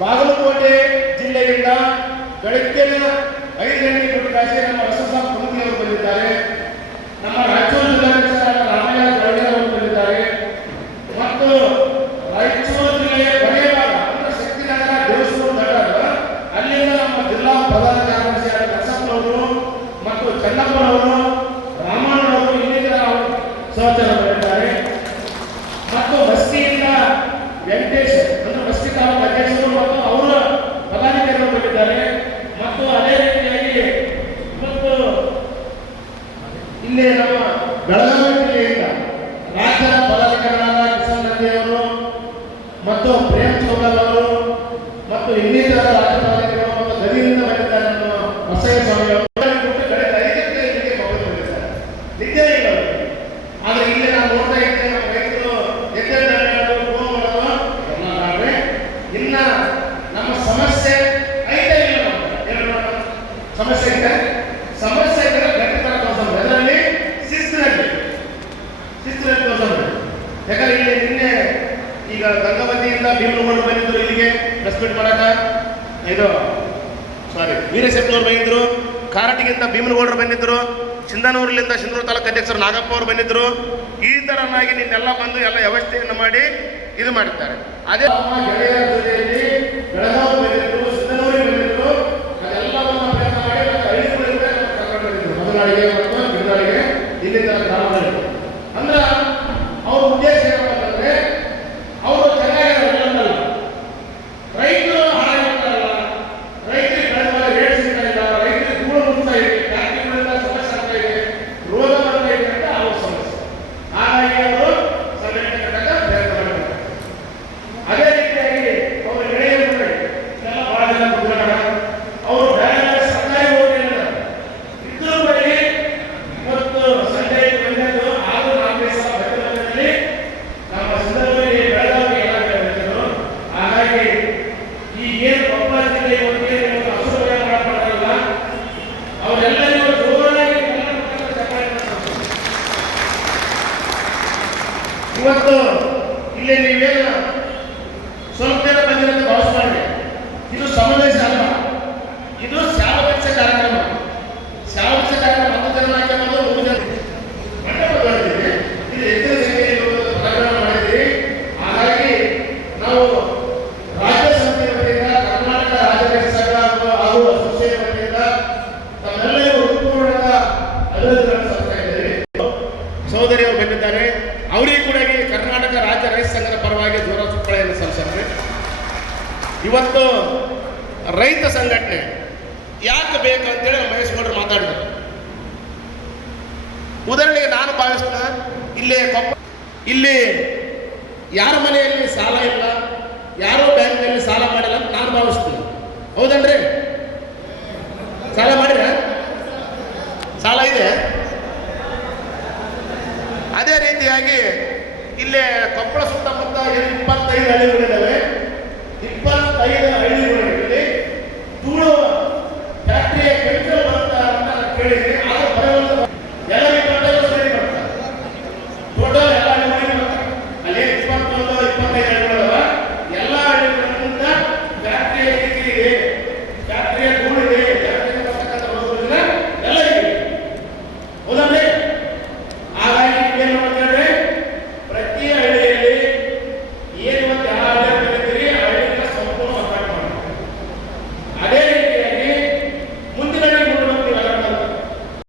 ಬಾಗಲಕೋಟೆ ಜಿಲ್ಲೆಯಿಂದ ಬೆಳಗ್ಗೆ 5 ಗಂಟೆ ಕಾಶಿ ನಮ್ಮ ಹೊಸ ಕುಮುದಿಯವರು ಬಂದಿದ್ದಾರೆ. ನಮ್ಮ ರಾಯಚೂರು ಜಿಲ್ಲಾಧ್ಯಕ್ಷರಾದ ರಾಮಯ್ಯ ಗೌಡರು ಬಂದಿದ್ದಾರೆ. ಮತ್ತು ರಾಯಚೂರು ಜಿಲ್ಲೆಯ ಕೊನೆಯ ಭಾಗ ಅಂದರೆ ಶಕ್ತಿನಗರ ದೇವಸ್ಥಾನ ದಡ್ಡ ಅಲ್ಲಿಂದ ನಮ್ಮ ಜಿಲ್ಲಾ ಪ್ರಧಾನ ಕಾರ್ಯದರ್ಶಿಯಾದ ಕಸಪ್ಪನವರು ಮತ್ತು ಚನ್ನಪ್ಪನವರು ರಾಮಣ್ಣನವರು ಇನ್ನಿತರ ಸಹಚರ ಬಂದಿದ್ದಾರೆ. ಮತ್ತು ಬಸ್ತಿಯಿಂದ ವೆಂಕಟೇಶ್ ಅಂದ್ರೆ ಬಸ್ತಿ ತಾಲೂಕು ಅಧ್ಯಕ್ಷರು ಮತ್ತು ಅವರ ಪದಾಧಿಕಾರಿಗಳು ಬಂದಿದ್ದಾರೆ. ಮತ್ತು ಅದೇ ರೀತಿಯಾಗಿ ಇವತ್ತು ಇಲ್ಲಿ ನಮ್ಮ ಬೆಳಗಾವಿ ಜಿಲ್ಲೆಯಿಂದ ರಾಜ್ಯದ ಪದಾಧಿಕಾರಿಗಳಾದ ಕಿಶನ್ ನಂದಿ ಅವರು ಮತ್ತು ಪ್ರೇಮ್ ಚೌಗಲ್ ಅವರು ಮತ್ತು ಇನ್ನಿತರ ರಾಜ್ಯ ಪದಾಧಿಕಾರಿಗಳು ಮತ್ತು ಗದಿಯಿಂದ ಬಂದಿದ್ದಾರೆ. ನಮ್ಮ ಬಸಯ್ಯ ಸ್ವಾಮಿ ಅವರು ಆದರೆ ಇಲ್ಲಿ ನಾವು ನೋಡ್ತಾ ಇದ್ದೇವೆ ನಮ್ಮ ರೈತರು ಇನ್ನ ನಮ್ಮ ಸಮಸ್ಯೆ ಐತೆ ಇಲ್ಲ ಸಮಸ್ಯೆ ಇದೆ. ಸಮಸ್ಯೆ ಇದ್ದರೆ ಗಟ್ಟಿತರ ತೋರಿಸೋದು ಅದರಲ್ಲಿ ಶಿಸ್ತಿನಲ್ಲಿ ತೋರಿಸೋದು. ಯಾಕಂದ್ರೆ ಇಲ್ಲಿ ನಿನ್ನೆ ಈಗ ಗಂಗಾವತಿಯಿಂದ ಭೀಮನಗೌಡರು ಬಂದಿದ್ರು ಇಲ್ಲಿಗೆ ಪ್ರೆಸ್ ಮೀಟ್ ಮಾಡಕ. ವೀರಶೆಟ್ಟನವರು ಬಂದಿದ್ರು. ಕಾರಟಗಿಂದ ಭೀಮನಗೌಡರು ಬಂದಿದ್ರು. ಸಿಂಧನೂರಿನಿಂದ ಸಿಂಧನೂರು ತಾಲೂಕು ಅಧ್ಯಕ್ಷರು ನಾಗಪ್ಪ ಅವರು ಬಂದಿದ್ರು. ಈ ತರನಾಗಿ ನಿನ್ನೆಲ್ಲ ಬಂದು ಎಲ್ಲ ವ್ಯವಸ್ಥೆಯನ್ನು ಮಾಡಿ ಇದು ಮಾಡಿದ್ದಾರೆ. ಅದೇ ಗೆಳೆಯರ ಜೊತೆಯಲ್ಲಿ ಬೆಳಗಾವಿ ಬಂದಿದ್ರು, ಸಿಂಧನೂರಿಗೆ ಬಂದಿದ್ರು. ಅದೆಲ್ಲವನ್ನು ಪ್ರಯತ್ನ ಮಾಡಿ ಹಳ್ಳಿಗಳಿಂದ ಕರ್ಕೊಂಡು ಬಂದಿದ್ರು. ಮಧುನಾಳಿಗೆ ಮತ್ತು ಗಿಡನಾಳಿಗೆ ಇಲ್ಲಿಂದ ಗ್ರಾಮಗಳಿಗೆ. ಅಂದ್ರೆ ಅವ್ರ ಉದ್ದೇಶ ಏನಂತಂದ್ರೆ ಅವರು ಚೆನ್ನಾಗಿರಲ್ಲ, ರೈತರು ಹಾಳಾಗಿರ್ತಾರಲ್ಲ, ರೈತರಿಗೆ ಬೆಳೆದ ರೇಟ್ ಸಿಗ್ತಾ ಇಲ್ಲ, ರೈತರಿಗೆ ಧೂಳು ಮುಟ್ತಾ ಇದೆ, ಫ್ಯಾಕ್ಟ್ರಿಗಳಿಂದ ಸಮಸ್ಯೆ ಆಗ್ತಾ ಇದೆ, ರೋಗ ಬರ್ತಾ ಇದೆ ಅಂತ ಅವ್ರ ಸಮಸ್ಯೆ. ಹಾಗಾಗಿ ಅವರು ಸಂಘಟನೆ ಕಟ್ಟಕ ಪ್ರಯತ್ನ ಮಾಡಿದ್ದಾರೆ. ಅದೇ ರೀತಿಯಾಗಿ ಅವರು ಗೆಳೆಯರು ಎಲ್ಲ ಬಹಳ ಜನ ಮುದ್ರಣ ಅವರು ಬೇರೆ ಸರ್ಕಾರಿ ಹೋಗಿದ್ದಾರೆ ಇದ್ರ ಬಳಿ ಇವತ್ತು ಸಂಜೆ ಬಂದದ್ದು ಆರು 4 ಸಲ ಬಟ್ಟೆಗಳಲ್ಲಿ ನಮ್ಮ ಸಿಂಧನೂರಿಗೆ ಬೆಳಗಾವಿ ಎಲ್ಲ ಬಂದಿದ್ದರು. ಹಾಗಾಗಿ ಈ ಏನು ಕೊಪ್ಪಳ ಜಿಲ್ಲೆ ಇವತ್ತು ಹಸಿರು ವಲಯ ಮಾಡಲ್ಲ ಅವರೆಲ್ಲರಿಗೂ ಜೋರಾಗಿ ಇವತ್ತು ಇಲ್ಲಿ ನೀವೇನು ಸ್ವಲ್ಪ ಜನ ಬಂದಿರೋದು ಭಾವಿಸ್ ಮಾಡಿ. ಇದು ಸಮುದಾಯ ಅಲ್ಲ, ಇದು ಶಾಲಭಕ್ಷ ಕಾರ್ಯಕ್ರಮ. ಶಾಲಭಕ್ಷ ಕಾರ್ಯಕ್ರಮ 10 ಜನ ಹಾಕಿರೋದು 3 ಜನ ಮಂಟಪ ಮಾಡಿದ್ದೀವಿ. ಇದು ಹೆಚ್ಚಿನ ಸಂಖ್ಯೆಯಲ್ಲಿ ಕಾರ್ಯಕ್ರಮ ಮಾಡಿದ್ದೀವಿ. ಹಾಗಾಗಿ ನಾವು ರಾಜ್ಯ ಸಮಿತಿ ವತಿಯಿಂದ ಕರ್ನಾಟಕ ರಾಜ್ಯ ಸಂಘ ಹಾಗೂ ಅಸೋಸಿಯೇಷನ್ ವತಿಯಿಂದ ತಮ್ಮೆಲ್ಲರಿಗೂ ಹೃತ್ಪೂರ್ವಕ ಅಭಿನಂದನೆಗಳನ್ನು ಸಲ್ಲಿಸ್ತಾ ಇದ್ದೇವೆ. ಸಹೋದರಿಯರು ಬಂದಿದ್ದಾರೆ. ಅವರಿಗೆ ಕೂಡ ಕರ್ನಾಟಕ ರಾಜ್ಯ ರೈತ ಸಂಘದ ಪರವಾಗಿ ಜೋರ ಚುಕ್ಕಾಣಿಯನ್ನು ಸಲ್ಲಿಸ್ತಾರೆ. ಇವತ್ತು ರೈತ ಸಂಘಟನೆ ಯಾಕೆ ಬೇಕು ಅಂತೇಳಿ ಮಹೇಶ್ ಗೌಡರು ಮಾತಾಡಿದರು. ಉದಾಹರಣೆಗೆ ನಾನು ಭಾವಿಸ್ತಾ ಇಲ್ಲಿ ಯಾರ ಮನೆಯಲ್ಲಿ ಸಾಲ ಇಲ್ಲ, ಯಾರೋ ಬ್ಯಾಂಕ್ನಲ್ಲಿ ಸಾಲ ಮಾಡಿಲ್ಲ ಅಂತ ನಾನು ಭಾವಿಸ್ತೀನಿ. ಹೌದನ್ರಿ? ಸಾಲ ಮಾಡಿರ? ಸಾಲ ಇದೆ. ಅದೇ ರೀತಿಯಾಗಿ ಇಲ್ಲಿ ಕೊಪ್ಪಳ ಸುತ್ತಮುತ್ತ 25 ಹಳ್ಳಿಗಳು